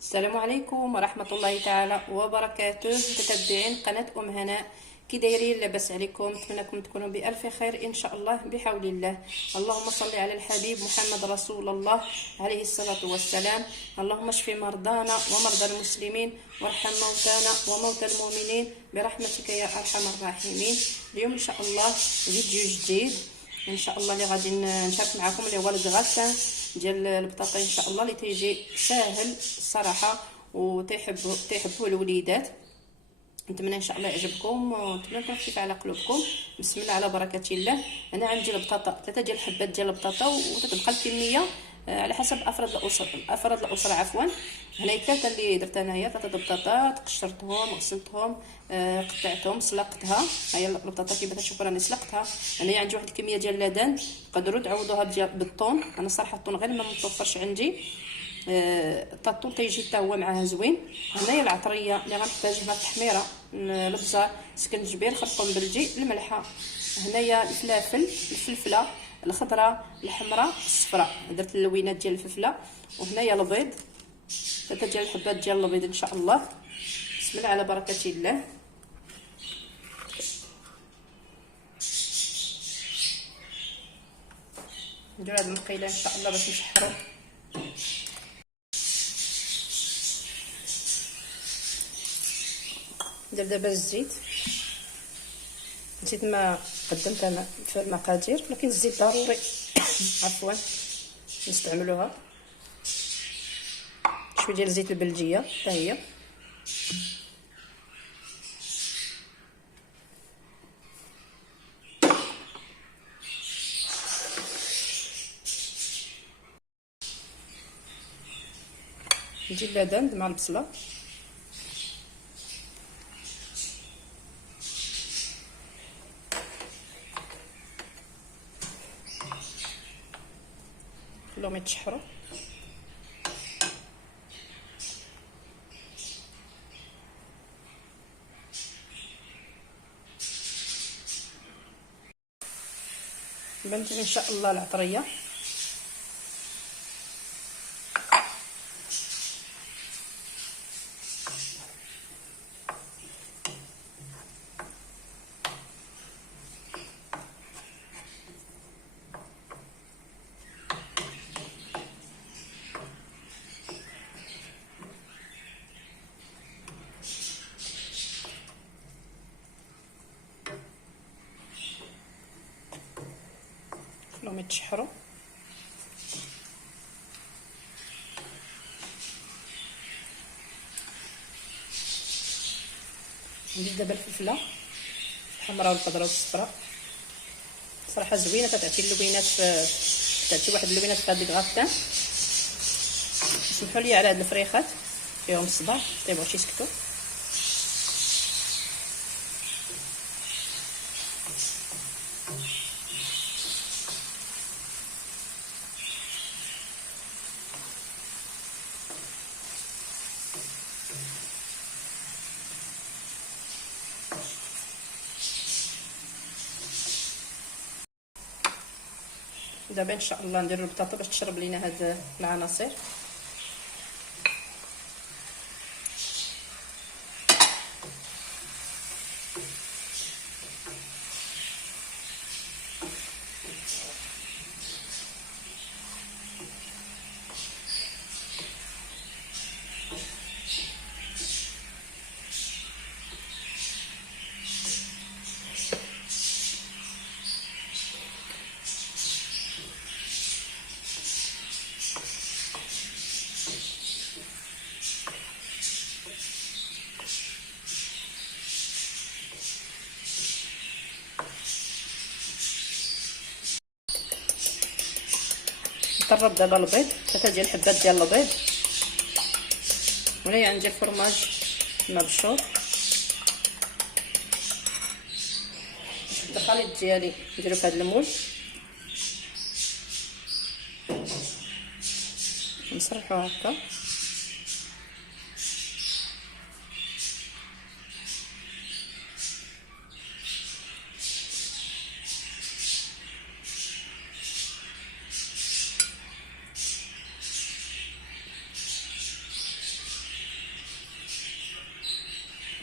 السلام عليكم ورحمة الله تعالى وبركاته. متتبعين قناة هناء، كي دايرين؟ لاباس عليكم؟ نتمنىكم تكونوا بألف خير إن شاء الله بحول الله. اللهم صل على الحبيب محمد رسول الله عليه الصلاة والسلام. اللهم اشف مرضانا ومرضى المسلمين وارحم موتانا وموتى المؤمنين برحمتك يا أرحم الراحمين. اليوم إن شاء الله فيديو جديد ان شاء الله اللي غادي نشارك معكم، اللي هو الكغات ديال البطاطا ان شاء الله، اللي تيجي ساهل الصراحه وتيحبوه الوليدات. نتمنى ان شاء الله يعجبكم ونتمنى يكون خفيف على قلوبكم. بسم الله على بركه الله. انا عندي البطاطا 3 ديال الحبات ديال البطاطا، وتتبقى الكميه على حسب افراد الاسره عفوا. هنايا 3 اللي درت انايا، 3 البطاطا قشرتهم غسلتهم قطعتهم سلقتها. هيا البطاطا كيف تشوفوا راني سلقتها. انايا عندي واحد الكميه ديال اللبن، تقدروا تعوضوها بالطون. انا صراحه الطون غير ما متوفرش عندي. الطاطون تيجي حتى هو معاه زوين. هنايا العطريه اللي غنحتاجها التحميره، البزار، سكنجبير، خرقوم بلدي، الملحه. هنايا الفلفله الخضراء، الحمراء، الصفراء. درت اللوينات ديال الفلفله. وهنايا البيض، 3 ديال الحبات ديال البيض ان شاء الله. بسم الله على بركه الله. ندير هاد المقيله ان شاء الله باش نشحرو. ندير دابا الزيت. نسيت ما قدمت انا في المقادير، ولكن الزيت ضروري عفوا نستعملوها. شويه ديال الزيت البلديه حتى هي. نجي اللبن مع البصله. خليهم يتشحروا. بنت ان شاء الله العطريه. خليهم يتشحروا. ندير دابا الفلفله الحمراء والخضراء والصفراء. صراحه زوينه، تعطي اللوينات، تعطي واحد اللوينات في هاد الكغاتان. سمحوا لي على هاد الفريخات فيهم الصداع، متيبغوش يسكتوا. دابا ان شاء الله نديرو البطاطا باش تشرب لينا هاد العناصر. نطرب دابا البيض، 3 ديال الحبات ديال البيض. وهنايا عندي الفرماج مبشور. الخليط ديالي نديرو في هذا المول، نسرحو هكا.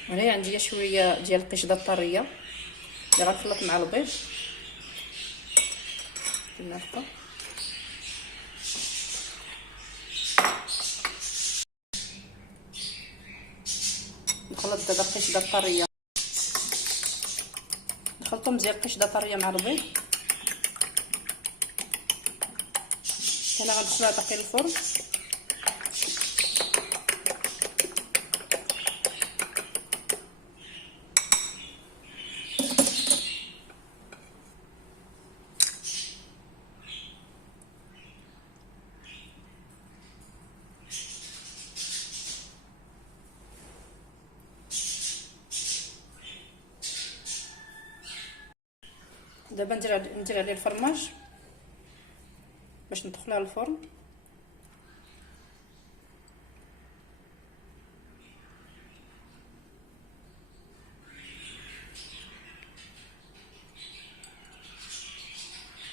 وهنايا عندي شويه ديال القشده الطريه اللي غنخلط مع البيض. درنا هكا نخلط دابا القشده الطريه، نخلطو مزيان القشده الطريه مع البيض. انا غندخلها باقي الفرن. دابا ندير عليه الفرماج باش ندخلها للفرن.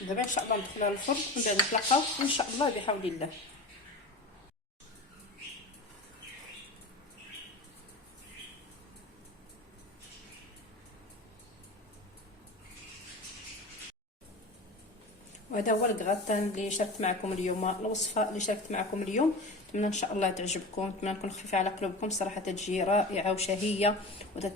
دابا ان شاء الله ندخلها للفرن ومن بعد نتلاقاو ان شاء الله بحول الله. وهذا هو الكغاتان اللي شاركت معكم اليوم، الوصفه اللي شاركت معكم اليوم. نتمنى ان شاء الله تعجبكم، نتمنى نكون خفيفه على قلوبكم. صراحه تجي رائعه وشهيه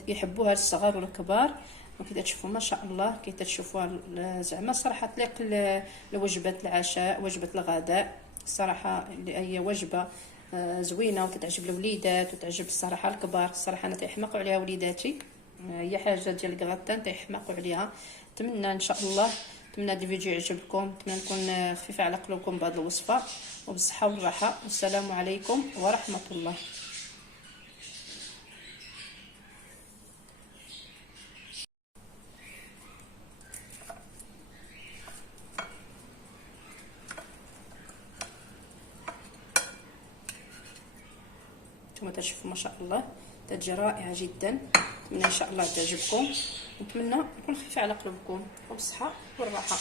ويحبوها الصغار والكبار. وكي تشوفوا ما شاء الله كي تشوفوها زعما صراحه تليق لوجبه العشاء، وجبه الغداء. الصراحه هي وجبه زوينه وتتعجب الوليدات وتعجب الصراحه الكبار. الصراحه انا تيحماقوا عليها وليداتي، هي حاجه ديال الكغاتان تيحماقوا عليها. نتمنى ان شاء الله، نتمنى هذا الفيديو يعجبكم، نتمنى نكون خفيفه على قلوبكم بهذه الوصفه. وبالصحه والراحه، والسلام عليكم ورحمه الله. نتوما تشوفوا ما شاء الله تجي رائعه جدا. نتمنى ان شاء الله تعجبكم، نتمنى نكون خفيفه على قلوبكم. وبالصحه والراحه.